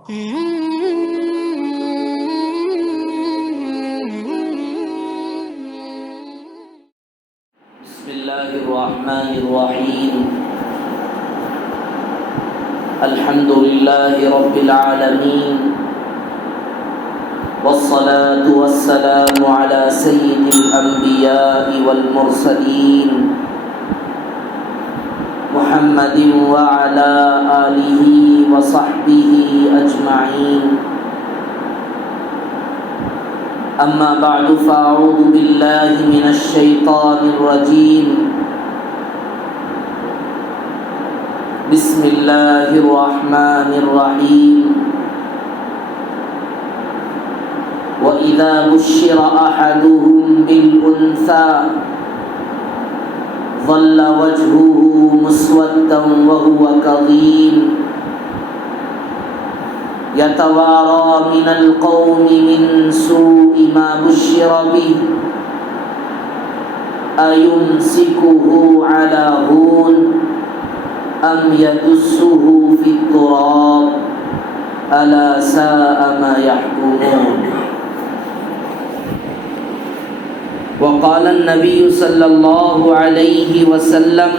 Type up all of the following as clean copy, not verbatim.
بسم الله الرحمن الرحيم. الحمد لله رب العالمين، والصلاة والسلام على سيد الأنبياء والمرسلين محمد وعلى آله وصحبه أجمعين. أما بعد فأعوذ بالله من الشيطان الرجيم. بسم الله الرحمن الرحيم. وإذا بشر أحدهم بالأنثى ظل وجهه مسودا وهو كظيم يتوارى من القوم من سوء ما بشر به أيمسكه على هون أم يدسه في التراب ألا ساء ما يحكمون. وقال النبي صلى الله عليه وسلم: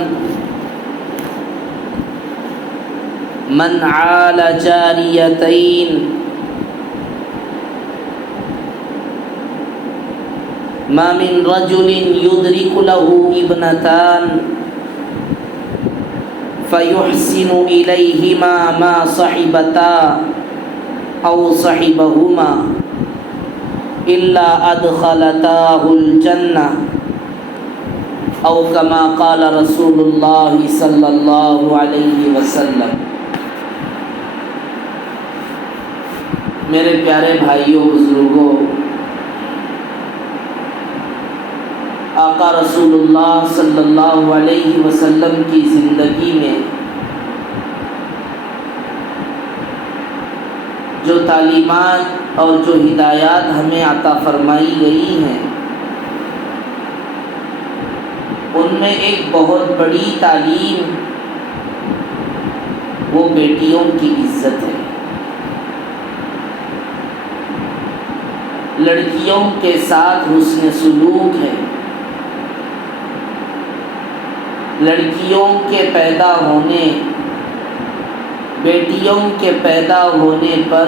من عال جاريتين ما من رجل يدرك له ابنتان فيحسن إليهما ما صحبتا أو صحبهما إلا أدخلتاه الجنة أو كما قال رسول الله صلى الله عليه وسلم. میرے پیارے بھائیوں بزرگوں، آقا رسول اللہ صلی اللہ علیہ وسلم کی زندگی میں جو تعلیمات اور جو ہدایات ہمیں عطا فرمائی گئی ہیں، ان میں ایک بہت بڑی تعلیم وہ بیٹیوں کی عزت ہے، لڑکیوں کے ساتھ حسن سلوک ہے، لڑکیوں کے پیدا ہونے، بیٹیوں کے پیدا ہونے پر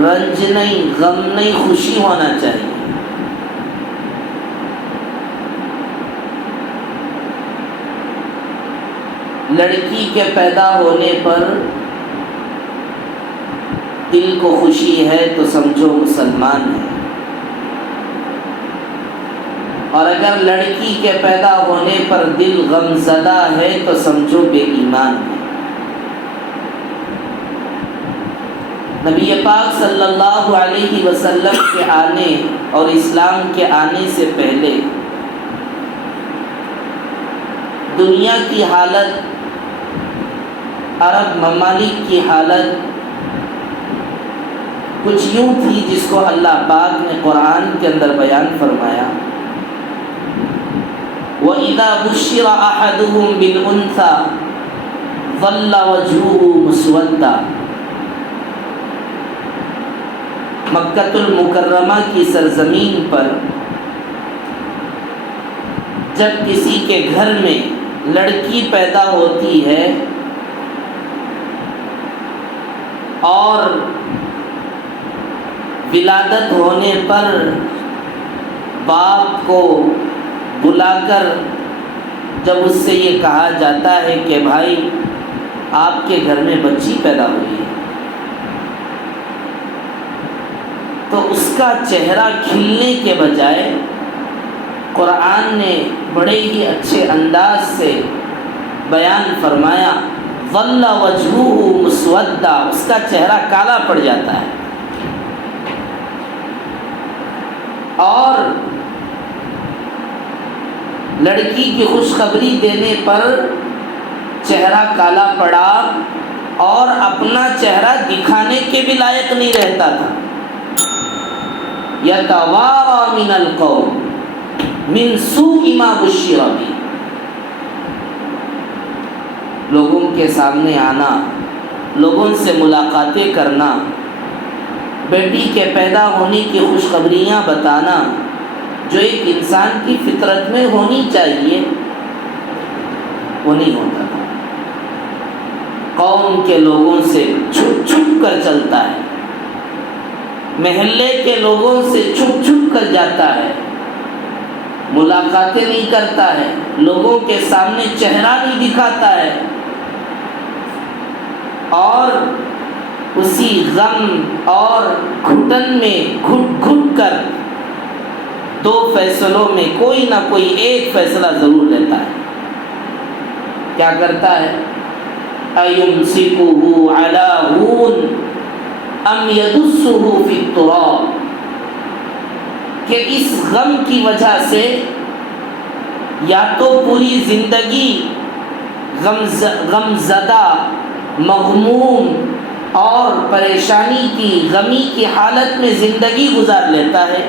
رنج نہیں، غم نہیں، خوشی ہونا چاہیے. لڑکی کے پیدا ہونے پر دل کو خوشی ہے تو سمجھو مسلمان ہے، اور اگر لڑکی کے پیدا ہونے پر دل غم زدہ ہے تو سمجھو بے ایمان ہے. نبی پاک صلی اللہ علیہ وسلم کے آنے اور اسلام کے آنے سے پہلے دنیا کی حالت، عرب ممالک کی حالت کچھ یوں تھی جس کو اللہ پاک نے قرآن کے اندر بیان فرمایا: وَإِذَا بُشِّرَ أَحَدُهُمْ بِالْأُنثَى ظَلَّ وَجْهُهُ مُسْوَدًّا. مکۃ المکرمہ کی سرزمین پر جب کسی کے گھر میں لڑکی پیدا ہوتی ہے اور ولادت ہونے پر باپ کو بلا کر جب اس سے یہ کہا جاتا ہے کہ بھائی آپ کے گھر میں بچی پیدا ہوئی ہے، تو اس کا چہرہ کھلنے کے بجائے قرآن نے بڑے ہی اچھے انداز سے بیان فرمایا: ظل وجهه مسودا، اس کا چہرہ کالا پڑ جاتا ہے. اور لڑکی کی خوشخبری دینے پر چہرہ کالا پڑا اور اپنا چہرہ دکھانے کے بھی لائق نہیں رہتا تھا. یتوارا من القوم من سوء ما بشر به، لوگوں کے سامنے آنا، لوگوں سے ملاقاتیں کرنا، بیٹی کے پیدا ہونے کی خوشخبریاں بتانا جو ایک انسان کی فطرت میں ہونی چاہیے وہ نہیں ہوتا تھا۔ قوم کے لوگوں سے چھپ چھپ کر چلتا ہے، محلے کے لوگوں سے چھپ چھپ کر جاتا ہے، ملاقاتیں نہیں کرتا ہے، لوگوں کے سامنے چہرہ نہیں دکھاتا ہے، اور اسی غم اور گھٹن میں گھٹ گھٹ کر دو فیصلوں میں کوئی نہ کوئی ایک فیصلہ ضرور لیتا ہے۔ کیا کرتا ہے؟ اَيُمْسِكُهُ عَلَى هُونٍ أَمْ يَدُسُّهُ فِي التُّرَابِ، کہ اس غم کی وجہ سے یا تو پوری زندگی غم زدہ، مغموم اور پریشانی کی، غمی کی حالت میں زندگی گزار لیتا ہے۔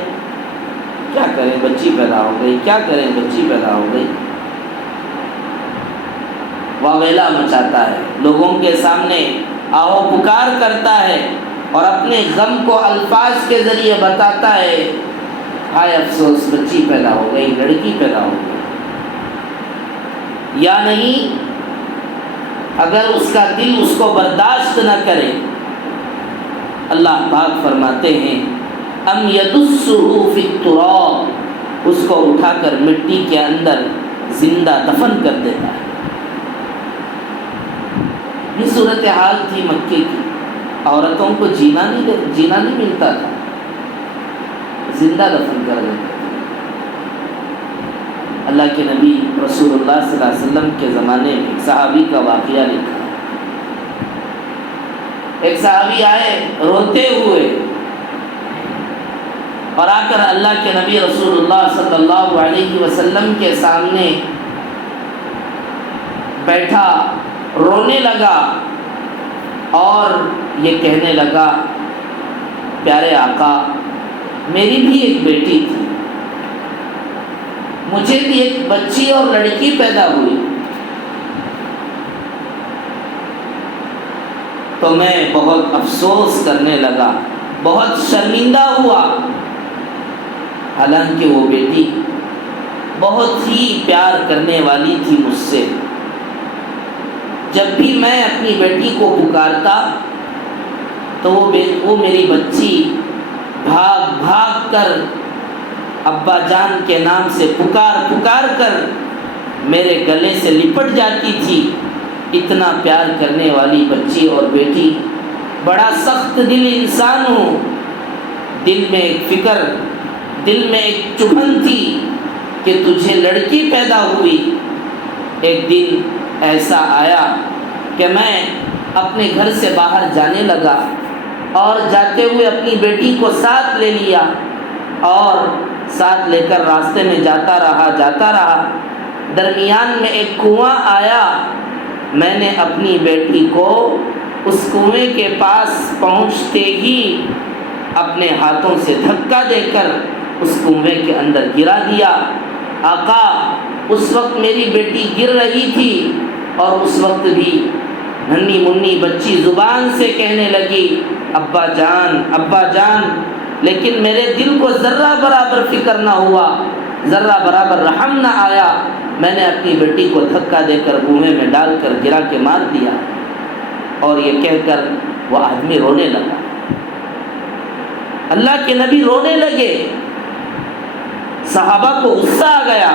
کیا کریں بچی پیدا ہو گئی، کیا کریں بچی پیدا ہو گئی، واویلا مچاتا ہے، لوگوں کے سامنے آہو پکار کرتا ہے اور اپنے غم کو الفاظ کے ذریعے بتاتا ہے، ہائے افسوس بچی پیدا ہو گئی، لڑکی پیدا ہو گئی۔ یا نہیں، اگر اس کا دل اس کو برداشت نہ کرے، اللہ پاک فرماتے ہیں ام یدسہ فی التراب، اس کو اٹھا کر مٹی کے اندر زندہ دفن کر دیتا ہے۔ یہ صورتحال تھی مکے کی، عورتوں کو جینا نہیں ملتا تھا، زندہ دفن کر دیتے تھے۔ اللہ کے نبی رسول اللہ صلی اللہ علیہ وسلم کے زمانے میں ایک صحابی کا واقعہ لکھا۔ ایک صحابی آئے روتے ہوئے اور آ کر اللہ کے نبی رسول اللہ صلی اللہ علیہ وسلم کے سامنے بیٹھا، رونے لگا اور یہ کہنے لگا، پیارے آقا میری بھی ایک بیٹی تھی، مجھے بھی ایک بچی اور لڑکی پیدا ہوئی، تو میں بہت افسوس کرنے لگا، بہت شرمندہ ہوا، حالانکہ وہ بیٹی بہت ہی پیار کرنے والی تھی مجھ سے۔ جب بھی میں اپنی بیٹی کو پکارتا تو وہ میری بچی بھاگ بھاگ کر ابا جان کے نام سے پکار کر میرے گلے سے لپٹ جاتی تھی۔ اتنا پیار کرنے والی بچی اور بیٹی، بڑا سخت دل انسان ہوں، دل میں ایک فکر، دل میں ایک چبھن تھی کہ تجھے لڑکی پیدا ہوئی۔ ایک دن ایسا آیا کہ میں اپنے گھر سے باہر جانے لگا اور جاتے ہوئے اپنی بیٹی کو ساتھ لے لیا اور ساتھ لے کر راستے میں جاتا رہا۔ درمیان میں ایک کنواں آیا، میں نے اپنی بیٹی کو اس کنویں کے پاس پہنچتے ہی اپنے ہاتھوں سے دھکا دے کر اس کنویں کے اندر گرا دیا۔ آقا اس وقت میری بیٹی گر رہی تھی اور اس وقت بھی ننھی منی بچی زبان سے کہنے لگی ابا جان، لیکن میرے دل کو ذرہ برابر فکر نہ ہوا، ذرہ برابر رحم نہ آیا، میں نے اپنی بیٹی کو دھکا دے کر کنویں میں ڈال کر گرا کے مار دیا۔ اور یہ کہہ کر وہ آدمی رونے لگا، اللہ کے نبی رونے لگے۔ صحابہ کو غصہ آ گیا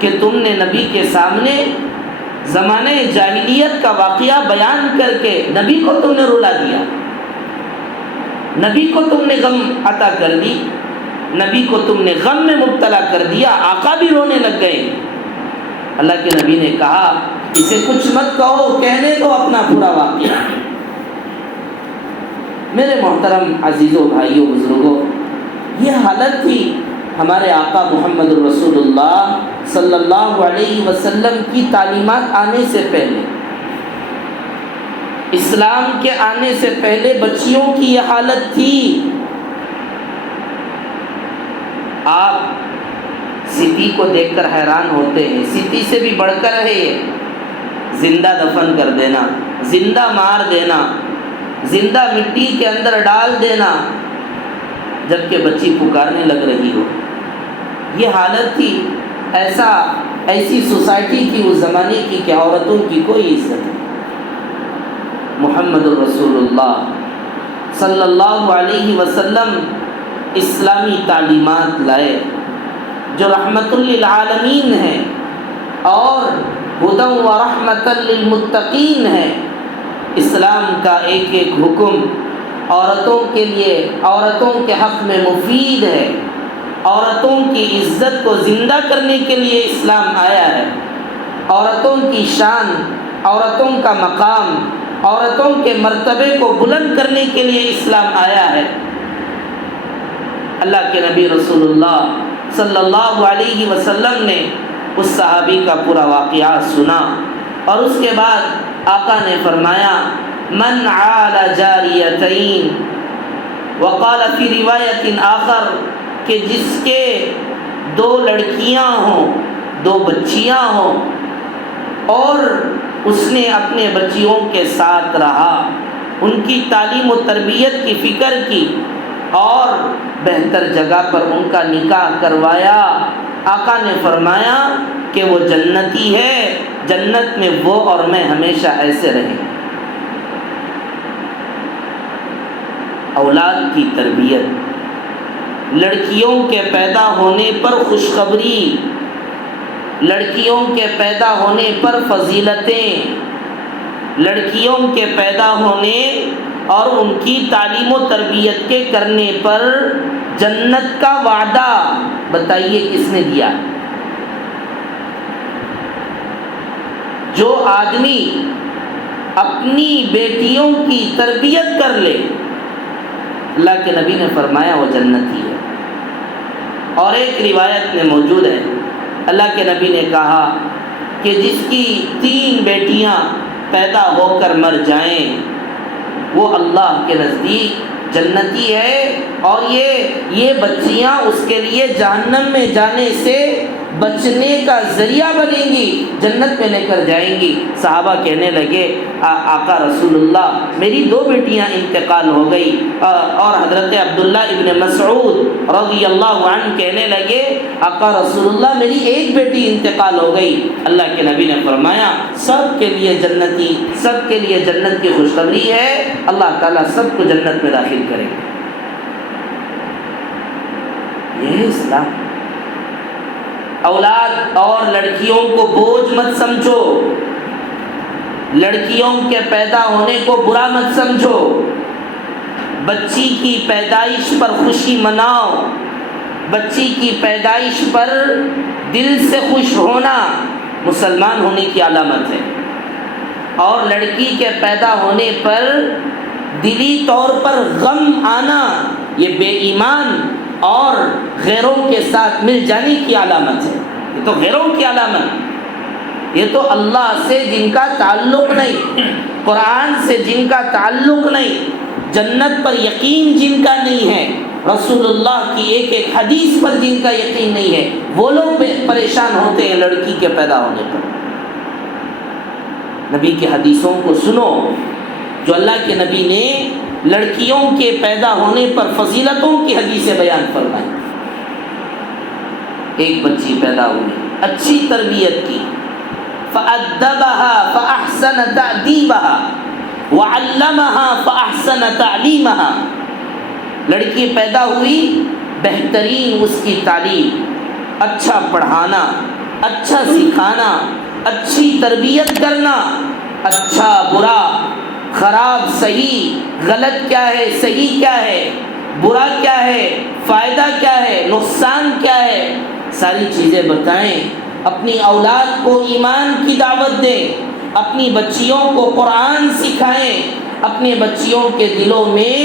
کہ تم نے نبی کے سامنے زمانے جاہلیت کا واقعہ بیان کر کے نبی کو تم نے رلا دیا، نبی کو تم نے غم عطا کر دی، نبی کو تم نے غم میں مبتلا کر دیا۔ آقا بھی رونے لگ گئے۔ اللہ کے نبی نے کہا اسے کچھ مت کہو، کہنے دو اپنا پورا واقعہ۔ میرے محترم عزیزوں، بھائیوں، بزرگوں، یہ حالت تھی ہمارے آقا محمد رسول اللہ صلی اللہ علیہ وسلم کی تعلیمات آنے سے پہلے، اسلام کے آنے سے پہلے بچیوں کی یہ حالت تھی۔ آپ سیتی کو دیکھ کر حیران ہوتے ہیں، سیتی سے بھی بڑھ کر ہے یہ، زندہ دفن کر دینا، زندہ مار دینا۔ زندہ مٹی کے اندر ڈال دینا جبکہ بچی پکارنے لگ رہی ہو. یہ حالت تھی. ایسی سوسائٹی تھی اس زمانے کی کہ عورتوں کی کوئی عزت نہیں. محمد الرسول اللہ صلی اللہ علیہ وسلم اسلامی تعلیمات لائے جو رحمت للعالمین ہیں اور ہدی و رحمت للمتقین ہیں. اسلام کا ایک ایک حکم عورتوں کے لیے، عورتوں کے حق میں مفید ہے. عورتوں کی عزت کو زندہ کرنے کے لیے اسلام آیا ہے. عورتوں کی شان، عورتوں کا مقام، عورتوں کے مرتبے کو بلند کرنے کے لیے اسلام آیا ہے. اللہ کے نبی رسول اللہ صلی اللہ علیہ وسلم نے اس صحابی کا پورا واقعہ سنا اور اس کے بعد آقا نے فرمایا من عال جاریتین، وقال فی روایت آخر کہ جس کے 2 لڑکیاں ہوں، 2 بچیاں ہوں اور اس نے اپنے بچیوں کے ساتھ رہا، ان کی تعلیم و تربیت کی فکر کی اور بہتر جگہ پر ان کا نکاح کروایا. آقا نے فرمایا کہ وہ جنتی ہے، جنت میں وہ اور میں ہمیشہ ایسے رہیں. اولاد کی تربیت، لڑکیوں کے پیدا ہونے پر خوشخبری، لڑکیوں کے پیدا ہونے پر فضیلتیں، لڑکیوں کے پیدا ہونے اور ان کی تعلیم و تربیت کے کرنے پر جنت کا وعدہ. بتائیے کس نے دیا؟ جو آدمی اپنی بیٹیوں کی تربیت کر لے، اللہ کے نبی نے فرمایا وہ جنتی ہے. اور ایک روایت میں موجود ہے اللہ کے نبی نے کہا کہ جس کی 3 بیٹیاں پیدا ہو کر مر جائیں وہ اللہ کے نزدیک جنتی ہے اور یہ بچیاں اس کے لیے جہنم میں جانے سے بچنے کا ذریعہ بنیں گی، جنت میں لے کر جائیں گی. صحابہ کہنے لگے آقا رسول اللہ میری 2 بیٹیاں انتقال ہو گئی. اور حضرت عبداللہ ابن مسعود رضی اللہ عنہ کہنے لگے آقا رسول اللہ میری 1 بیٹی انتقال ہو گئی. اللہ کے نبی نے فرمایا سب کے لیے جنتی، سب کے لیے جنت کی خوشخبری ہے، اللہ تعالیٰ سب کو جنت میں داخل کرے گا. یہ ہے اسلام. اولاد اور لڑکیوں کو بوجھ مت سمجھو، لڑکیوں کے پیدا ہونے کو برا مت سمجھو. بچی کی پیدائش پر خوشی مناؤ، بچی کی پیدائش پر دل سے خوش ہونا مسلمان ہونے کی علامت ہے. اور لڑکی کے پیدا ہونے پر دلی طور پر غم آنا یہ بے ایمان اور غیروں کے ساتھ مل جانے کی علامت ہے. یہ تو غیروں کی علامت، یہ تو اللہ سے جن کا تعلق نہیں، قرآن سے جن کا تعلق نہیں، جنت پر یقین جن کا نہیں ہے، رسول اللہ کی ایک ایک حدیث پر جن کا یقین نہیں ہے، وہ لوگ پریشان ہوتے ہیں لڑکی کے پیدا ہونے پر. نبی کی حدیثوں کو سنو جو اللہ کے نبی نے لڑکیوں کے پیدا ہونے پر فضیلتوں کی حدیثیں بیان فرمائیں. ایک بچی پیدا ہوئی، اچھی تربیت کی، فَأَدَّبَهَا فَأَحْسَنَ تَأْدِيبَهَا وَعَلَّمَهَا فَأَحْسَنَ تَعْلِيمَهَا. لڑکی پیدا ہوئی، بہترین اس کی تعلیم، اچھا پڑھانا، اچھا سکھانا، اچھی تربیت کرنا، اچھا برا، خراب صحیح، غلط کیا ہے صحیح کیا ہے، برا کیا ہے، فائدہ کیا ہے، نقصان کیا ہے، ساری چیزیں بتائیں. اپنی اولاد کو ایمان کی دعوت دیں، اپنی بچیوں کو قرآن سکھائیں، اپنے بچیوں کے دلوں میں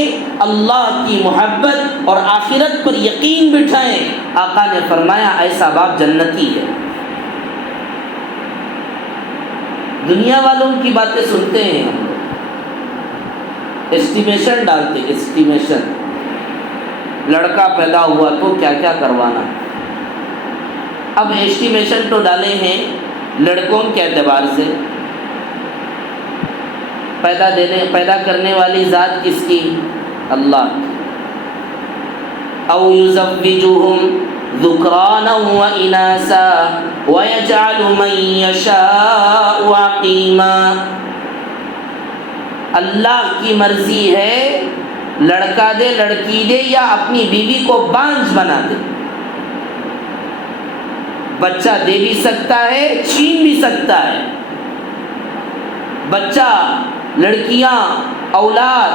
اللہ کی محبت اور آخرت پر یقین بٹھائیں. آقا نے فرمایا ایسا باپ جنتی ہے. دنیا والوں کی باتیں سنتے ہیں ہم لوگ، اسٹیمیشن ڈالتے، اسٹیمیشن، لڑکا پیدا ہوا تو کیا کیا کروانا. اب اسٹیمیشن تو ڈالے ہیں لڑکوں کے اعتبار سے، پیدا کرنے والی ذات کس کی؟ اللہ کی۔ او یزوجہم ذکرانا و اناسا ویجعل من یشاء عقیما۔ اللہ کی مرضی ہے لڑکا دے لڑکی دے یا اپنی بیوی کو بانجھ بنا دے۔ بچہ دے بھی سکتا ہے، چھین بھی سکتا ہے۔ بچہ، لڑکیاں، اولاد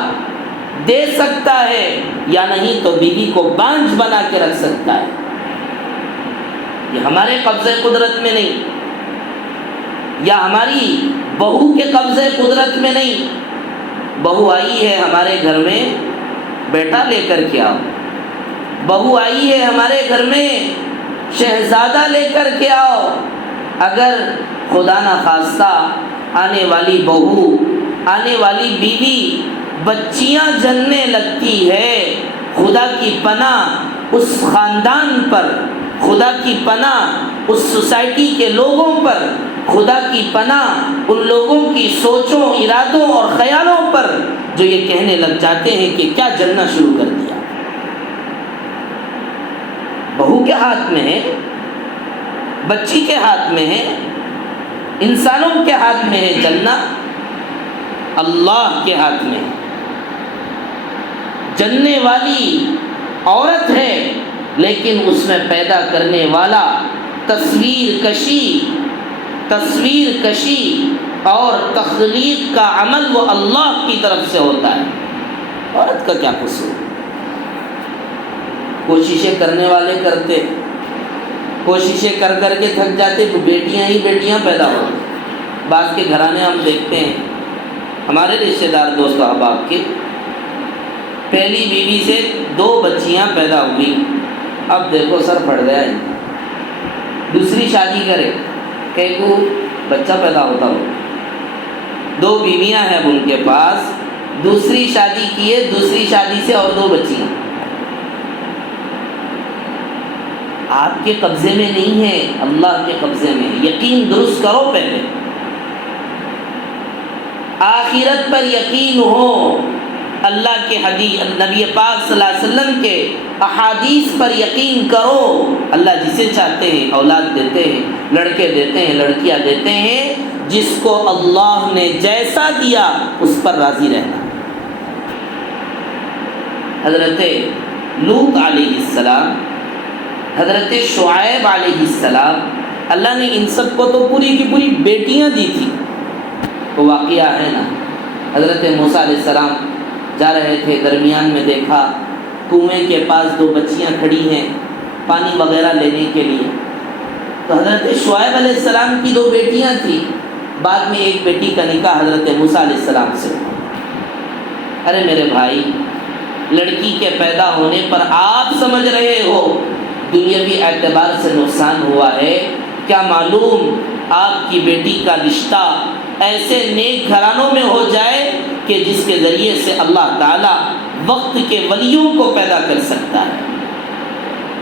دے سکتا ہے یا نہیں تو بیوی کو بانجھ بنا کے رکھ سکتا ہے۔ یہ ہمارے قبضے قدرت میں نہیں، یا ہماری بہو کے قبضے قدرت میں نہیں۔ بہو آئی ہے ہمارے گھر میں، بیٹا لے کر کے آؤ۔ بہو آئی ہے ہمارے گھر میں، شہزادہ لے کر کے آؤ۔ اگر خدا نخواستہ آنے والی بہو، آنے والی بیوی بچیاں جننے لگتی ہے، خدا کی پناہ اس خاندان پر، خدا کی پناہ اس سوسائٹی کے لوگوں پر، خدا کی پناہ ان لوگوں کی سوچوں، ارادوں اور خیالوں پر جو یہ کہنے لگ جاتے ہیں کہ کیا جلنا شروع کر دیا۔ بہو کے ہاتھ میں ہے، بچی کے ہاتھ میں ہے، انسانوں کے ہاتھ میں ہے جلنا، اللہ کے ہاتھ میں ہے۔ جلنے والی عورت ہے لیکن اس میں پیدا کرنے والا تصویر کشی اور تخلیق کا عمل وہ اللہ کی طرف سے ہوتا ہے۔ عورت کا کیا قصور؟ کوششیں کرنے والے کرتے، کوششیں کر کر کے تھک جاتے، بیٹیاں ہی بیٹیاں پیدا ہوتی۔ بعض کے گھرانے ہم دیکھتے ہیں، ہمارے رشتہ دار دوست احباب کے پہلی بیوی سے 2 بچیاں پیدا ہوئی، اب دیکھو سر پھٹ گیا ہے، دوسری شادی کرے کہ کو بچہ پیدا ہوتا ہو۔ 2 بیویاں ہیں ان کے پاس، دوسری شادی کیے، دوسری شادی سے اور 2 بچیاں۔ آپ کے قبضے میں نہیں ہے، اللہ کے قبضے میں ہے۔ یقین درست کرو پہلے، آخرت پر یقین ہو، اللہ کے حدیث، نبی پاک صلی اللہ علیہ وسلم کے احادیث پر یقین کرو۔ اللہ جسے چاہتے ہیں اولاد دیتے ہیں، لڑکے دیتے ہیں، لڑکیاں دیتے ہیں، جس کو اللہ نے جیسا دیا اس پر راضی رہنا۔ حضرت لوط علیہ السلام، حضرت شعیب علیہ السلام، اللہ نے ان سب کو تو پوری کی پوری بیٹیاں دی تھی۔ وہ واقعہ ہے نا، حضرت موسیٰ علیہ السلام جا رہے تھے، درمیان میں دیکھا کنویں کے پاس 2 بچیاں کھڑی ہیں پانی وغیرہ لینے کے لیے۔ تو حضرت شعیب علیہ السلام کی 2 بیٹیاں تھیں، بعد میں ایک بیٹی کا نکاح حضرت موسیٰ علیہ السلام سے ہوا۔ ارے میرے بھائی، لڑکی کے پیدا ہونے پر آپ سمجھ رہے ہو دنیاوی اعتبار سے نقصان ہوا ہے، کیا معلوم آپ کی بیٹی کا رشتہ ایسے نیک گھرانوں میں ہو جائے کہ جس کے ذریعے سے اللہ تعالیٰ وقت کے ولیوں کو پیدا کر سکتا ہے۔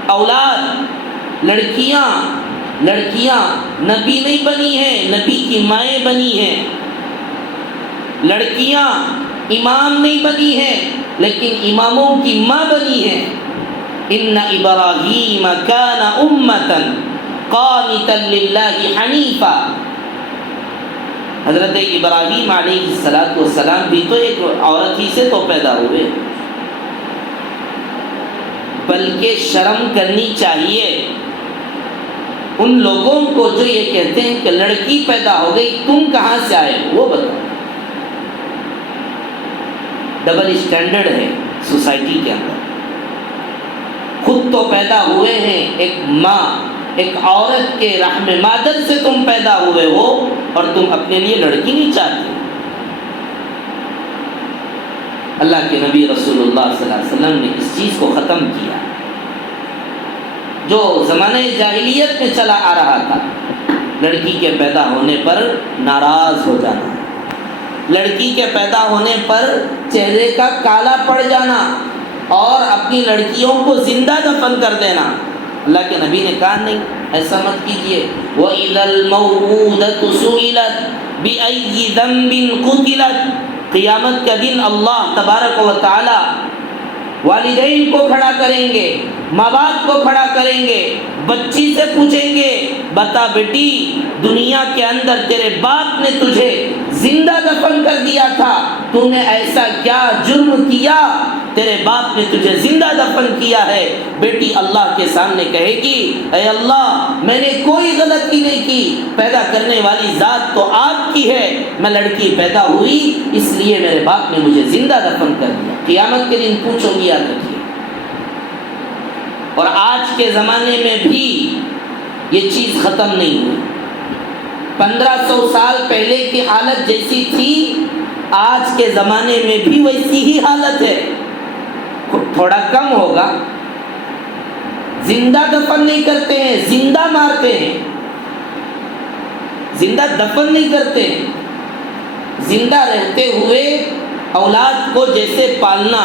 اولاد، لڑکیاں نبی نہیں بنی ہیں، نبی کی مائیں بنی ہیں۔ لڑکیاں امام نہیں بنی ہیں لیکن اماموں کی ماں بنی ہیں۔ ان ابراہیم کان امۃ قانتا للہ حنیفا۔ حضرت ابراہیم علیہ السلام بھی تو ایک عورت ہی سے تو پیدا ہوئے، بلکہ شرم کرنی چاہیے ان لوگوں کو جو یہ کہتے ہیں کہ لڑکی پیدا ہو گئی، تم کہاں سے آئے وہ بتاؤ۔ ڈبل اسٹینڈرڈ ہے سوسائٹی کے اندر۔ خود تو پیدا ہوئے ہیں ایک ماں، ایک عورت کے رحم مادر سے تم پیدا ہوئے ہو، اور تم اپنے لیے لڑکی نہیں چاہتے۔ اللہ کے نبی رسول اللہ صلی اللہ علیہ وسلم نے اس چیز کو ختم کیا جو زمانہ جاہلیت میں چلا آ رہا تھا۔ لڑکی کے پیدا ہونے پر ناراض ہو جانا، لڑکی کے پیدا ہونے پر چہرے کا کالا پڑ جانا اور اپنی لڑکیوں کو زندہ دفن کر دینا۔ اللہ کے نبی نے کہا نہیں، ایسا مت کیجیے۔ وَإِذَا الْمَوْءُودَةُ سُئِلَتْ بِأَيِّ ذَنبٍ قُتِلَتْ۔ قیامت کا دن اللہ تبارک و تعالی والدین کو کھڑا کریں گے، ماں باپ کو کھڑا کریں گے، بچی سے پوچھیں گے بتا بیٹی دنیا کے اندر تیرے باپ نے تجھے زندہ دفن کر دیا تھا، تو نے ایسا کیا جرم کیا تیرے باپ نے تجھے زندہ دفن کیا ہے؟ بیٹی اللہ کے سامنے کہے گی اے اللہ میں نے کوئی غلطی نہیں کی، پیدا کرنے والی ذات تو آپ کی ہے، میں لڑکی پیدا ہوئی اس لیے میرے باپ نے مجھے زندہ دفن کر دیا۔ قیامت کے دن پوچھو گی، یاد رکھیے۔ اور آج کے زمانے میں بھی یہ چیز ختم نہیں ہوئی۔ 1500 سال پہلے کی حالت جیسی تھی آج کے زمانے میں بھی ویسی ہی حالت ہے، تھوڑا کم ہوگا۔ زندہ دفن نہیں کرتے ہیں، زندہ مارتے ہیں، زندہ دفن نہیں کرتے ہیں۔ زندہ رہتے ہوئے اولاد کو جیسے پالنا،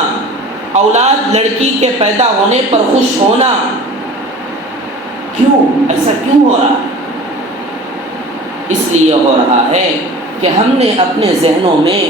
اولاد لڑکی کے پیدا ہونے پر خوش ہونا، کیوں ایسا کیوں ہو رہا؟ اس لیے ہو رہا ہے کہ ہم نے اپنے ذہنوں میں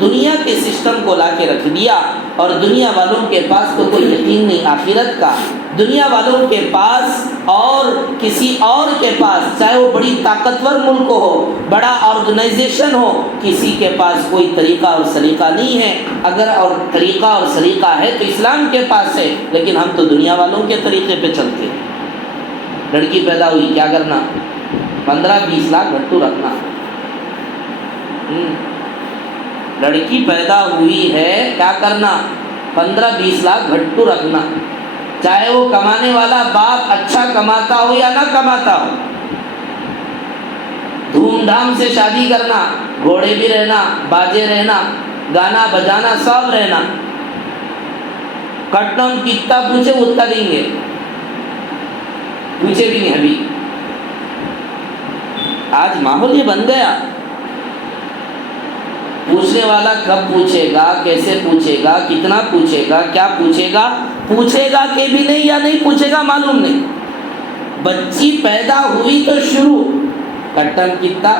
دنیا کے سسٹم کو لا کے رکھ دیا، اور دنیا والوں کے پاس تو کوئی یقین نہیں آخرت کا۔ دنیا والوں کے پاس اور کسی اور کے پاس، چاہے وہ بڑی طاقتور ملک ہو، بڑا آرگنائزیشن ہو، کسی کے پاس کوئی طریقہ اور سلیقہ نہیں ہے۔ اگر اور طریقہ اور سلیقہ ہے تو اسلام کے پاس ہے، لیکن ہم تو دنیا والوں کے طریقے پہ چلتے ہیں۔ لڑکی پیدا ہوئی کیا کرنا؟ 15-20 لاکھ گھٹو رکھنا۔ لڑکی پیدا ہوئی ہے کیا کرنا؟ 15-20 لاکھ گھٹو رکھنا، چاہے وہ کمانے والا باپ اچھا کماتا ہو یا نہ کماتا ہو۔ دھوم دھام سے شادی کرنا، گھوڑے بھی رہنا، باجے رہنا، گانا بجانا سب رہنا۔ کٹم کتنا پوچھے اتنا دیں گے، پوچھے بھی نہیں ابھی۔ آج ماحول یہ بن گیا، پوچھنے والا کب پوچھے گا، کیسے پوچھے گا، کتنا پوچھے گا، کیا پوچھے گا کہ بھی نہیں یا نہیں پوچھے گا معلوم نہیں۔ بچی پیدا ہوئی تو شروع کٹن کتنا،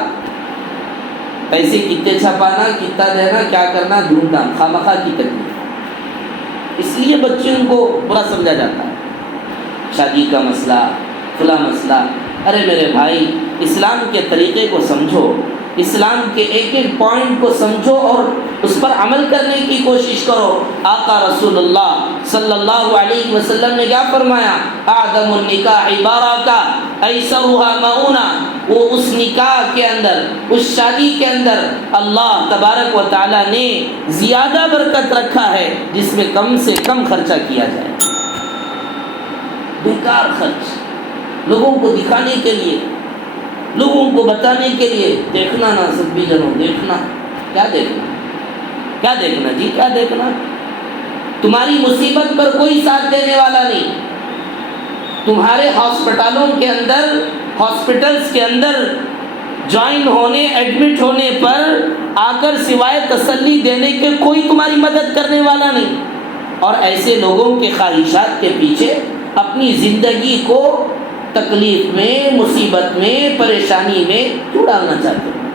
پیسے کتنے چھپانا، کتنا دینا، کیا کرنا، دھوم دھام، خامخواہ کی تکلیف۔ اس لیے بچوں کو برا سمجھا جاتا ہے، شادی کا مسئلہ، فلاں مسئلہ۔ ارے میرے بھائی اسلام کے طریقے کو سمجھو، اسلام کے ایک ایک پوائنٹ کو سمجھو اور اس پر عمل کرنے کی کوشش کرو۔ آقا رسول اللہ صلی اللہ علیہ وسلم نے کیا فرمایا؟ اعظم النکاح بارکہ ایسرها مؤونہ۔ وہ اس نکاح کے اندر، اس شادی کے اندر اللہ تبارک و تعالی نے زیادہ برکت رکھا ہے جس میں کم سے کم خرچہ کیا جائے۔ بیکار خرچ، لوگوں کو دکھانے کے لیے، لوگوں کو بتانے کے لیے۔ دیکھنا نا سبھی جنوں، دیکھنا کیا دیکھنا، کیا دیکھنا جی، کیا دیکھنا؟ تمہاری مصیبت پر کوئی ساتھ دینے والا نہیں۔ تمہارے ہاسپٹلوں کے اندر، ہاسپٹلز کے اندر جوائن ہونے، ایڈمٹ ہونے پر آ کر سوائے تسلی دینے کے کوئی تمہاری مدد کرنے والا نہیں، اور ایسے لوگوں کے خواہشات کے پیچھے اپنی زندگی کو تکلیف میں، مصیبت میں، پریشانی میں کیوں ڈالنا چاہتے ہو؟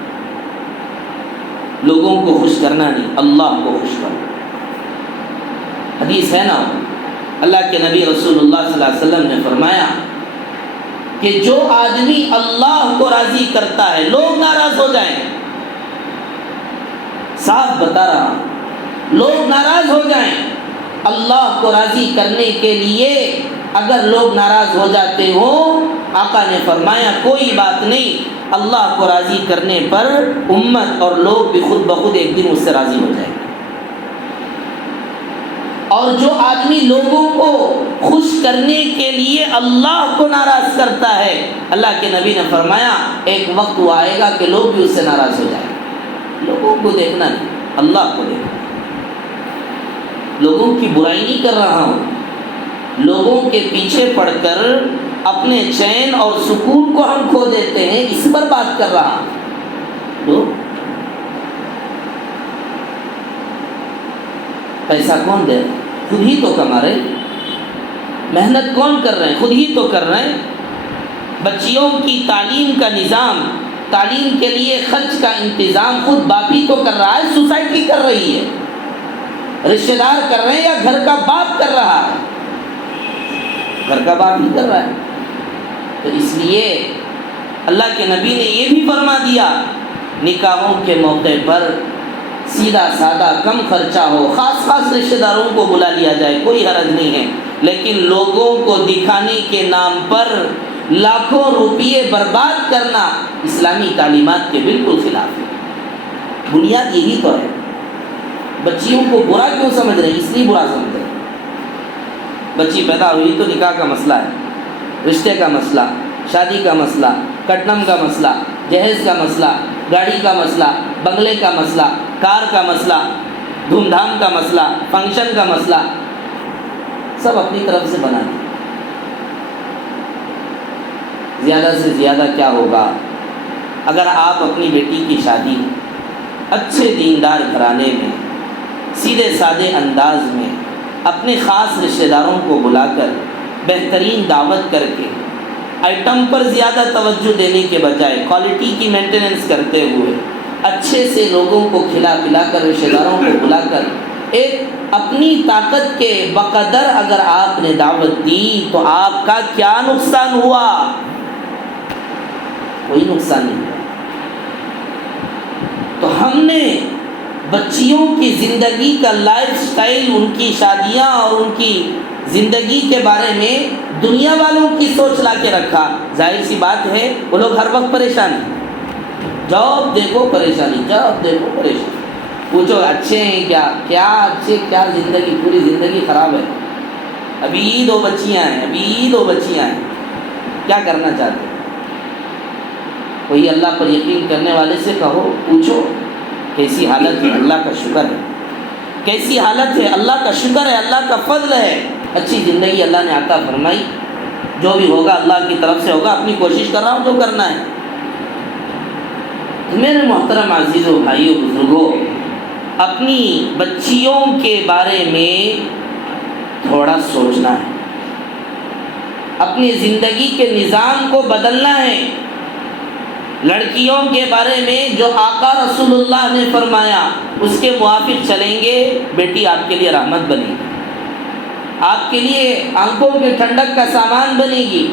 لوگوں کو خوش کرنا نہیں، اللہ کو خوش کرنا۔ حدیث ہے نا، اللہ کے نبی رسول اللہ صلی اللہ علیہ وسلم نے فرمایا کہ جو آدمی اللہ کو راضی کرتا ہے، لوگ ناراض ہو جائیں، صاف بتا رہا، لوگ ناراض ہو جائیں، اللہ کو راضی کرنے کے لیے اگر لوگ ناراض ہو جاتے ہوں، آقا نے فرمایا کوئی بات نہیں، اللہ کو راضی کرنے پر امت اور لوگ بھی خود بخود ایک دن اس سے راضی ہو جائیں گے۔ اور جو آدمی لوگوں کو خوش کرنے کے لیے اللہ کو ناراض کرتا ہے، اللہ کے نبی نے فرمایا ایک وقت وہ آئے گا کہ لوگ بھی اس سے ناراض ہو جائیں گے۔ لوگوں کو دیکھنا نہیں، اللہ کو دیکھنا۔ لوگوں کی برائی نہیں کر رہا ہوں، لوگوں کے پیچھے پڑ کر اپنے چین اور سکون کو ہم کھو دیتے ہیں، اس پر بات کر رہا ہوں۔ پیسہ کون دے رہا؟ خود ہی تو کما رہے، محنت کون کر رہے ہیں؟ خود ہی تو کر رہے ہیں۔ بچیوں کی تعلیم کا نظام تعلیم کے لیے خرچ کا انتظام خود باپ ہی تو کر رہا ہے، سوسائٹی کر رہی ہے، رشتہ دار کر رہے ہیں یا گھر کا باپ کر رہا ہے؟ گھر کا باپ ہی کر رہا ہے۔ تو اس لیے اللہ کے نبی نے یہ بھی فرما دیا، نکاحوں کے موقع پر سیدھا سادہ کم خرچہ ہو، خاص رشتہ داروں کو بلا لیا جائے، کوئی حرج نہیں ہے، لیکن لوگوں کو دکھانے کے نام پر لاکھوں روپیے برباد کرنا اسلامی تعلیمات کے بالکل خلاف ہے۔ بنیاد یہی تو ہے۔ بچیوں کو برا کیوں سمجھ رہے ہیں؟ اس لیے برا سمجھ رہے ہیں، بچی پیدا ہوئی تو نکاح کا مسئلہ ہے، رشتے کا مسئلہ، شادی کا مسئلہ، کٹنم کا مسئلہ، جہیز کا مسئلہ، گاڑی کا مسئلہ، بنگلے کا مسئلہ، کار کا مسئلہ، دھوم دھام کا مسئلہ، فنکشن کا مسئلہ، سب اپنی طرف سے بنا دیا۔ زیادہ سے زیادہ کیا ہوگا اگر آپ اپنی بیٹی کی شادی اچھے دیندار گھرانے میں سیدھے سادے انداز میں اپنے خاص رشتہ داروں کو بلا کر بہترین دعوت کر کے آئٹم پر زیادہ توجہ دینے کے بجائے کوالٹی کی مینٹیننس کرتے ہوئے اچھے سے لوگوں کو کھلا پلا کر رشتہ داروں کو بلا کر ایک اپنی طاقت کے بقدر اگر آپ نے دعوت دی تو آپ کا کیا نقصان ہوا؟ کوئی نقصان نہیں ہوا۔ تو ہم نے بچیوں کی زندگی کا لائف سٹائل، ان کی شادیاں اور ان کی زندگی کے بارے میں دنیا والوں کی سوچ لا کے رکھا۔ ظاہر سی بات ہے وہ لوگ ہر وقت پریشان ہیں، جاب دیکھو پریشانی، جاب دیکھو پریشانی، پوچھو اچھے ہیں کیا اچھے، کیا زندگی، پوری زندگی خراب ہے۔ ابھی 2 بچیاں ہیں، کیا کرنا چاہتے ہیں؟ کوئی اللہ پر یقین کرنے والے سے کہو، پوچھو کیسی حالت ہے؟ اللہ کا شکر ہے، کیسی حالت ہے؟ اللہ کا شکر ہے، اللہ کا فضل ہے، اچھی زندگی اللہ نے عطا فرمائی، جو بھی ہوگا اللہ کی طرف سے ہوگا، اپنی کوشش کر رہا ہوں جو کرنا ہے۔ میرے محترم عزیزوں، بھائیوں، بزرگوں، اپنی بچیوں کے بارے میں تھوڑا سوچنا ہے، اپنی زندگی کے نظام کو بدلنا ہے۔ لڑکیوں کے بارے میں جو آقا رسول اللہ نے فرمایا اس کے موافق چلیں گے، بیٹی آپ کے لیے رحمت بنے گی، آپ کے لیے آنکھوں کے ٹھنڈک کا سامان بنے گی،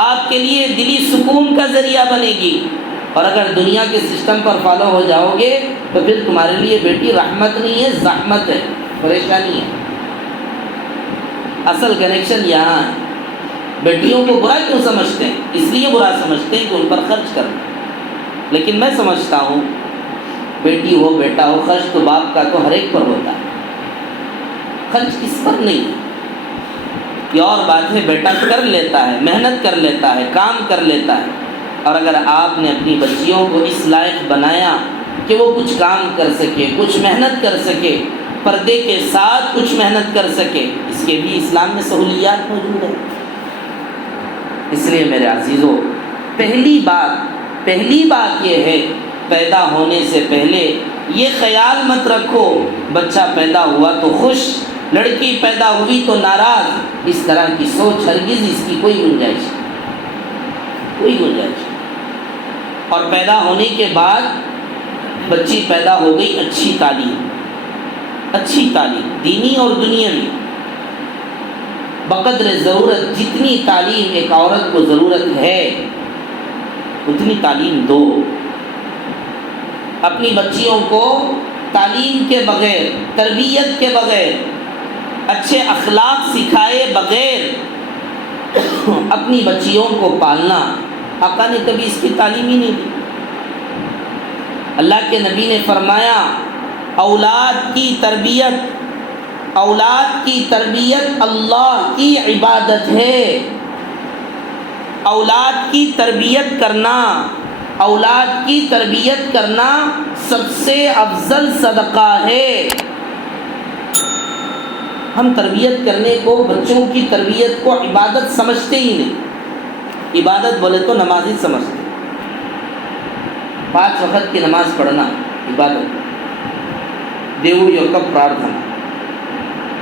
آپ کے لیے دلی سکون کا ذریعہ بنے گی۔ اور اگر دنیا کے سسٹم پر فالو ہو جاؤ گے تو پھر تمہارے لیے بیٹی رحمت نہیں ہے، زحمت ہے، پریشانی ہے۔ اصل کنیکشن یہاں ہے۔ بیٹیوں کو برا کیوں سمجھتے ہیں؟ اس لیے برا سمجھتے ہیں کہ ان پر خرچ کرنا، لیکن میں سمجھتا ہوں بیٹی ہو بیٹا ہو، خرچ تو باپ کا تو ہر ایک پر ہوتا ہے، خرچ کس پر نہیں ہے؟ یہ اور بات ہے، بیٹا کر لیتا ہے، محنت کر لیتا ہے، کام کر لیتا ہے، اور اگر آپ نے اپنی بچیوں کو اس لائق بنایا کہ وہ کچھ کام کر سکے، کچھ محنت کر سکے، پردے کے ساتھ کچھ محنت کر سکے، اس کے بھی اسلام میں سہولیات موجود ہیں۔ اس لیے میرے عزیزوں، پہلی بات یہ ہے، پیدا ہونے سے پہلے یہ خیال مت رکھو بچہ پیدا ہوا تو خوش، لڑکی پیدا ہوئی تو ناراض۔ اس طرح کی سوچ ہرگز اس کی کوئی گنجائش نہیں۔ اور پیدا ہونے کے بعد بچی پیدا ہو گئی، اچھی تعلیم دینی اور دنیاوی، بقدر ضرورت جتنی تعلیم ایک عورت کو ضرورت ہے اتنی تعلیم دو۔ اپنی بچیوں کو تعلیم کے بغیر، تربیت کے بغیر، اچھے اخلاق سکھائے بغیر اپنی بچیوں کو پالنا، آقا نے کبھی اس کی تعلیم ہی نہیں دی۔ اللہ کے نبی نے فرمایا اولاد کی تربیت اللہ کی عبادت ہے۔ اولاد کی تربیت کرنا سب سے افضل صدقہ ہے۔ ہم تربیت کرنے کو، بچوں کی تربیت کو عبادت سمجھتے ہی نہیں۔ عبادت بولے تو نماز ہی سمجھتے، 5 وقت کی نماز پڑھنا عبادت، دیوڑ یوک پرارتھنا۔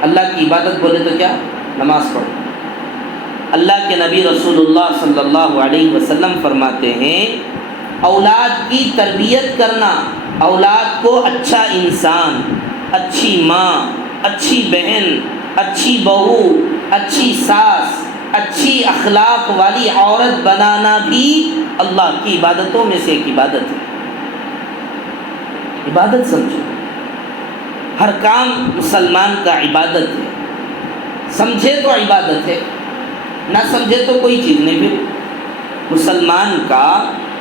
اللہ کی عبادت بولے تو کیا؟ نماز پڑھنا۔ اللہ کے نبی رسول اللہ صلی اللہ علیہ وسلم فرماتے ہیں اولاد کی تربیت کرنا، اولاد کو اچھا انسان، اچھی ماں، اچھی بہن، اچھی بہو، اچھی ساس، اچھی اخلاق والی عورت بنانا بھی اللہ کی عبادتوں میں سے ایک عبادت ہے۔ عبادت سمجھو، ہر کام مسلمان کا عبادت ہے، سمجھے تو عبادت ہے، نہ سمجھے تو کوئی چیز نہیں۔ پھر مسلمان کا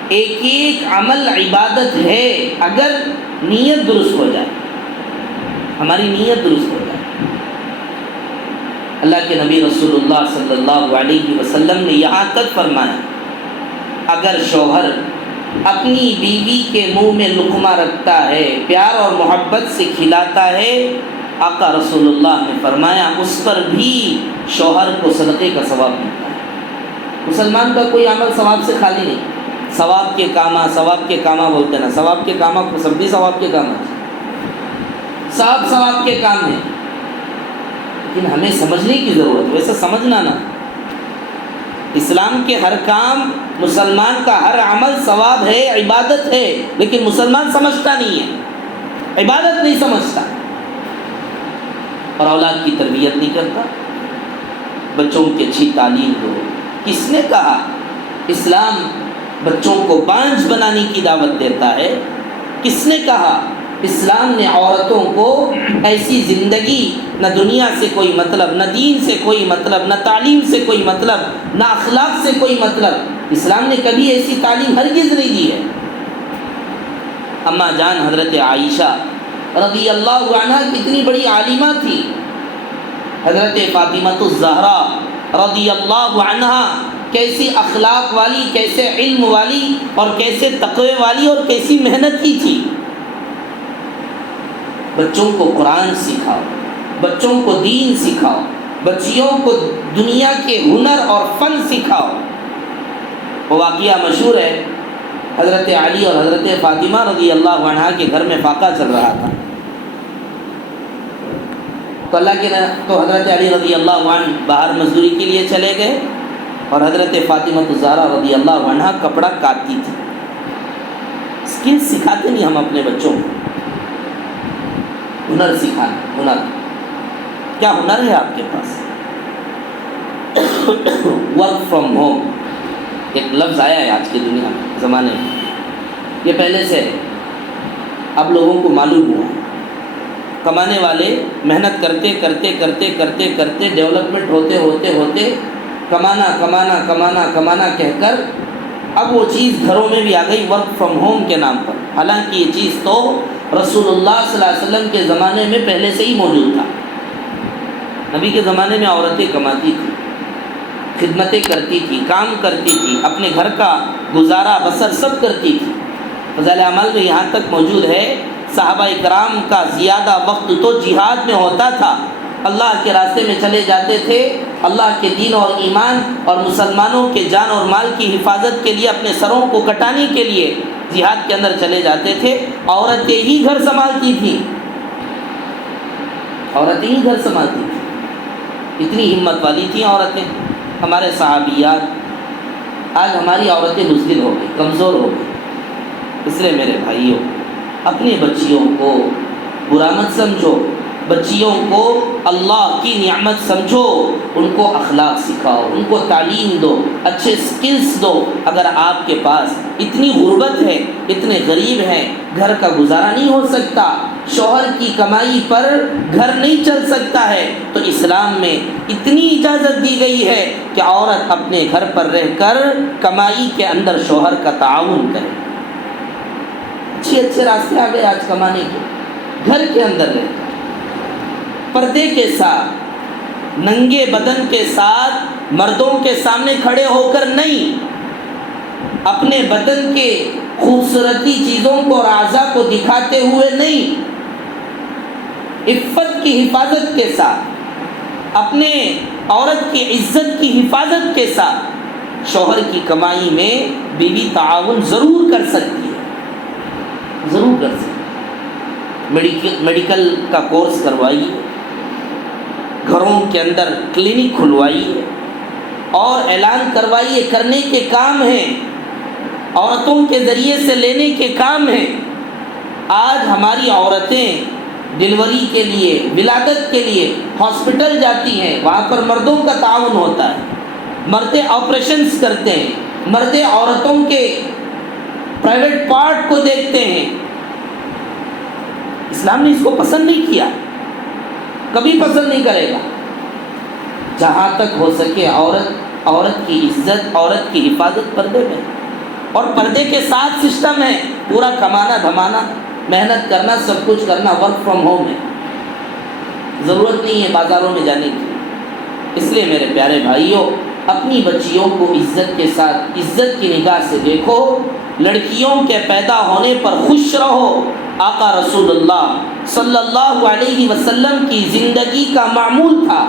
ایک ایک عمل عبادت ہے اگر نیت درست ہو جائے، ہماری نیت درست ہو جائے۔ اللہ کے نبی رسول اللہ صلی اللہ علیہ وسلم نے یہاں تک فرمایا، اگر شوہر اپنی بیوی کے منہ میں لقمہ رکھتا ہے، پیار اور محبت سے کھلاتا ہے، آقا رسول اللہ نے فرمایا اس پر بھی شوہر کو صدقے کا ثواب ملتا ہے۔ مسلمان کا کوئی عمل ثواب سے خالی نہیں۔ ثواب کے کامہ بولتے نا، ثواب کے کامہ کو سب بھی ثواب کے کام ہے، سب ثواب کے کام ہیں، لیکن ہمیں سمجھنے کی ضرورت ہے۔ ویسے سمجھنا نا، اسلام کے ہر کام، مسلمان کا ہر عمل ثواب ہے، عبادت ہے، لیکن مسلمان سمجھتا نہیں ہے، عبادت نہیں سمجھتا، اور اولاد کی تربیت نہیں کرتا، بچوں کی اچھی تعلیم دو۔ کس نے کہا اسلام بچوں کو بانجھ بنانے کی دعوت دیتا ہے؟ کس نے کہا اسلام نے عورتوں کو ایسی زندگی، نہ دنیا سے کوئی مطلب، نہ دین سے کوئی مطلب، نہ تعلیم سے کوئی مطلب، نہ اخلاق سے کوئی مطلب، اسلام نے کبھی ایسی تعلیم ہرگز نہیں دی ہے۔ اماں جان حضرت عائشہ رضی اللہ عنہا کتنی بڑی عالمہ تھی، حضرت فاطمہ الزہرا رضی اللہ عنہا کیسی اخلاق والی، کیسے علم والی، اور کیسے تقوی والی، اور کیسی محنتی تھی۔ بچوں کو قرآن سکھاؤ، بچوں کو دین سکھاؤ، بچیوں کو دنیا کے ہنر اور فن سکھاؤ۔ وہ واقعہ مشہور ہے، حضرت علی اور حضرت فاطمہ رضی اللہ عنہا کے گھر میں فاقہ چل رہا تھا، تو حضرت علی رضی اللہ عنہ باہر مزدوری کے لیے چلے گئے، اور حضرت فاطمہ الزہرا رضی اللہ عنہا کپڑا کاٹتی تھی۔ اسکل سکھاتے نہیں ہم اپنے بچوں کو، ہنر سکھانا۔ ہنر کیا ہنر ہے آپ کے پاس؟ ورک فرام ہوم ایک لفظ آیا ہے آج کی دنیا میں، زمانے میں، یہ پہلے سے ہے، اب لوگوں کو معلوم ہوا۔ کمانے والے محنت کرتے کرتے کرتے کرتے کرتے ڈیولپمنٹ ہوتے ہوتے ہوتے کمانا کمانا کمانا کمانا کہہ کر اب وہ چیز گھروں میں بھی آ گئی، ورک فرام ہوم کے نام پر۔ حالانکہ یہ چیز تو رسول اللہ صلی اللہ علیہ وسلم کے زمانے میں پہلے سے ہی موجود تھا۔ نبی کے زمانے میں عورتیں کماتی تھیں، خدمتیں کرتی تھی، کام کرتی تھی، اپنے گھر کا گزارا بسر سب کرتی تھی۔ فضائل اعمال میں یہاں تک موجود ہے، صحابہ کرام کا زیادہ وقت تو جہاد میں ہوتا تھا، اللہ کے راستے میں چلے جاتے تھے، اللہ کے دین اور ایمان اور مسلمانوں کے جان اور مال کی حفاظت کے لیے، اپنے سروں کو کٹانے کے لیے جہاد کے اندر چلے جاتے تھے۔ عورتیں ہی گھر سنبھالتی تھیں، عورتیں ہی گھر سنبھالتی تھیں، اتنی ہمت والی تھیں عورتیں۔ ہمارے صحابیات، آج ہماری عورتیں بزدل ہو گئی، کمزور ہو گئی، اس لیے میرے بھائیوں اپنی بچیوں کو برا مت سمجھو، بچیوں کو اللہ کی نعمت سمجھو، ان کو اخلاق سکھاؤ، ان کو تعلیم دو، اچھے سکلز دو۔ اگر آپ کے پاس اتنی غربت ہے، اتنے غریب ہیں، گھر کا گزارا نہیں ہو سکتا، شوہر کی کمائی پر گھر نہیں چل سکتا ہے، تو اسلام میں اتنی اجازت دی گئی ہے کہ عورت اپنے گھر پر رہ کر کمائی کے اندر شوہر کا تعاون کرے۔ اچھے راستے آ گئے آج کمانے کے، گھر کے اندر رہ کر پردے کے ساتھ، ننگے بدن کے ساتھ، مردوں کے سامنے کھڑے ہو کر نہیں، اپنے بدن کے خوبصورتی چیزوں کو اور اعضاء کو دکھاتے ہوئے نہیں، عفت کی حفاظت کے ساتھ، اپنے عورت کی عزت کی حفاظت کے ساتھ شوہر کی کمائی میں بیوی تعاون ضرور کر سکتی ہے، ضرور کر سکتی ہے۔ میڈیکل کا کورس کروائیے، گھروں کے اندر کلینک کھلوائیے، اور اعلان کروائیے، کرنے کے کام ہیں۔ عورتوں کے ذریعے سے لینے کے کام ہیں۔ آج ہماری عورتیں ڈلیوری کے لیے، ولادت کے لیے ہاسپٹل جاتی ہیں، وہاں پر مردوں کا تعاون ہوتا ہے، مرد آپریشنز کرتے ہیں، مرد عورتوں کے پرائیویٹ پارٹ کو دیکھتے ہیں۔ اسلام نے اس کو پسند نہیں کیا، کبھی پسند نہیں کرے گا۔ جہاں تک ہو سکے عورت کی عزت، عورت کی حفاظت پردے میں، اور پردے کے ساتھ سسٹم ہے پورا کمانا دھمانا، محنت کرنا، سب کچھ کرنا، ورک فرام ہوم ہے، ضرورت نہیں ہے بازاروں میں جانے کی۔ اس لیے میرے پیارے بھائیوں، اپنی بچیوں کو عزت کے ساتھ، عزت کی نگاہ سے دیکھو۔ لڑکیوں کے پیدا ہونے پر خوش رہو۔ آقا رسول اللہ صلی اللہ علیہ وسلم کی زندگی کا معمول تھا،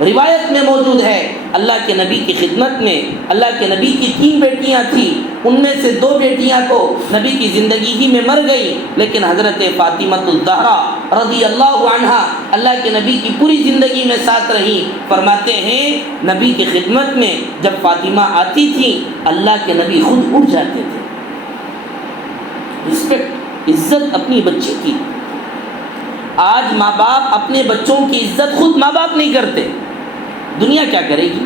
روایت میں موجود ہے، اللہ کے نبی کی خدمت میں اللہ کے نبی کی 3 بیٹیاں تھیں، ان میں سے 2 بیٹیاں تو نبی کی زندگی ہی میں مر گئی، لیکن حضرت فاطمہ الزہرا رضی اللہ عنہا اللہ کے نبی کی پوری زندگی میں ساتھ رہی۔ فرماتے ہیں نبی کی خدمت میں جب فاطمہ آتی تھی اللہ کے نبی خود اٹھ جاتے تھے۔ رسپیکٹ، عزت اپنی بچی کی۔ آج ماں باپ اپنے بچوں کی عزت خود ماں باپ نہیں کرتے، دنیا کیا کرے گی،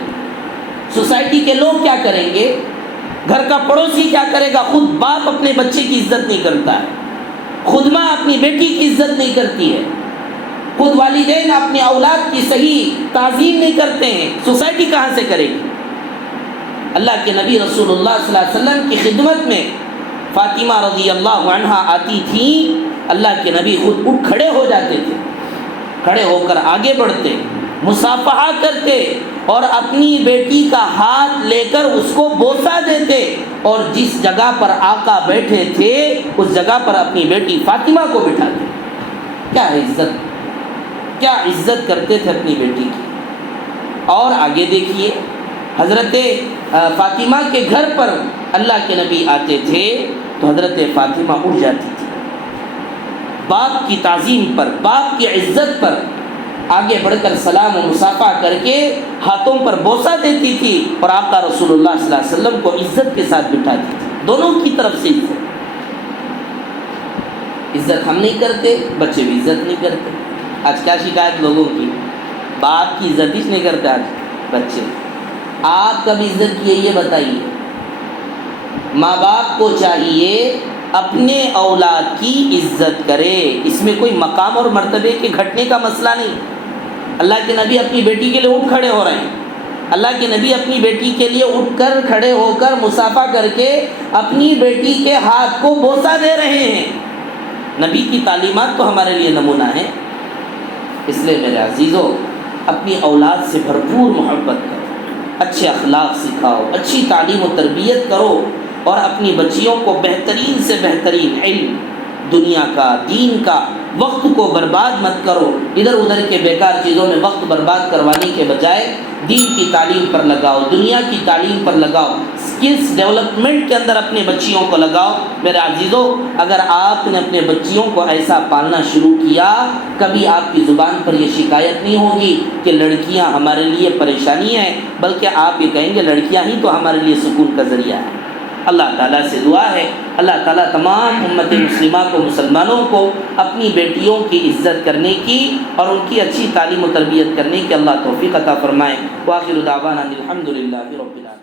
سوسائٹی کے لوگ کیا کریں گے، گھر کا پڑوسی کیا کرے گا، خود باپ اپنے بچے کی عزت نہیں کرتا ہے، خود ماں اپنی بیٹی کی عزت نہیں کرتی ہے، خود والدین اپنی اولاد کی صحیح تعظیم نہیں کرتے ہیں، سوسائٹی کہاں سے کرے گی۔ اللہ کے نبی رسول اللہ صلی اللہ علیہ وسلم کی خدمت میں فاطمہ رضی اللہ عنہا آتی تھیں، اللہ کے نبی خود اٹھ کھڑے ہو جاتے تھے، کھڑے ہو کر آگے بڑھتے، مصافحہ کرتے اور اپنی بیٹی کا ہاتھ لے کر اس کو بوسہ دیتے، اور جس جگہ پر آقا بیٹھے تھے اس جگہ پر اپنی بیٹی فاطمہ کو بٹھاتے۔ کیا ہے عزت، کیا عزت کرتے تھے اپنی بیٹی کی۔ اور آگے دیکھیے، حضرت فاطمہ کے گھر پر اللہ کے نبی آتے تھے تو حضرت فاطمہ اٹھ جاتی تھی، باپ کی تعظیم پر، باپ کی عزت پر آگے بڑھ کر سلام و مصافحہ کر کے ہاتھوں پر بوسہ دیتی تھی، اور آقا رسول اللہ صلی اللہ علیہ وسلم کو عزت کے ساتھ بٹھاتی تھی۔ دونوں کی طرف سے عزت ہم نہیں کرتے، بچے بھی عزت نہیں کرتے۔ آج کیا شکایت لوگوں کی، باپ کی عزت ہی نہیں کرتے آج بچے۔ آپ کب عزت کیے یہ بتائیے۔ ماں باپ کو چاہیے اپنے اولاد کی عزت کرے، اس میں کوئی مقام اور مرتبے کے گھٹنے کا مسئلہ نہیں۔ اللہ کے نبی اپنی بیٹی کے لیے اٹھ کھڑے ہو رہے ہیں، اللہ کے نبی اپنی بیٹی کے لیے اٹھ کر کھڑے ہو کر مصافحہ کر کے اپنی بیٹی کے ہاتھ کو بوسہ دے رہے ہیں۔ نبی کی تعلیمات تو ہمارے لیے نمونہ ہیں۔ اس لیے میرے عزیزو، اپنی اولاد سے بھرپور محبت کرو، اچھے اخلاق سکھاؤ، اچھی تعلیم و تربیت کرو، اور اپنی بچیوں کو بہترین سے بہترین علم، دنیا کا، دین کا، وقت کو برباد مت کرو۔ ادھر ادھر کے بیکار چیزوں میں وقت برباد کروانے کے بجائے دین کی تعلیم پر لگاؤ، دنیا کی تعلیم پر لگاؤ، سکلز ڈیولپمنٹ کے اندر اپنے بچیوں کو لگاؤ۔ میرے عزیزو، اگر آپ نے اپنے بچیوں کو ایسا پالنا شروع کیا، کبھی آپ کی زبان پر یہ شکایت نہیں ہوگی کہ لڑکیاں ہمارے لیے پریشانی ہیں، بلکہ آپ یہ کہیں گے لڑکیاں ہی تو ہمارے لیے سکون کا ذریعہ ہیں۔ اللہ تعالیٰ سے دعا ہے، اللہ تعالیٰ تمام امت مسلمہ کو، مسلمانوں کو اپنی بیٹیوں کی عزت کرنے کی اور ان کی اچھی تعلیم و تربیت کرنے کی اللہ توفیق عطا فرمائے۔ وآخر دعوانا الحمد للہ رب العالمین۔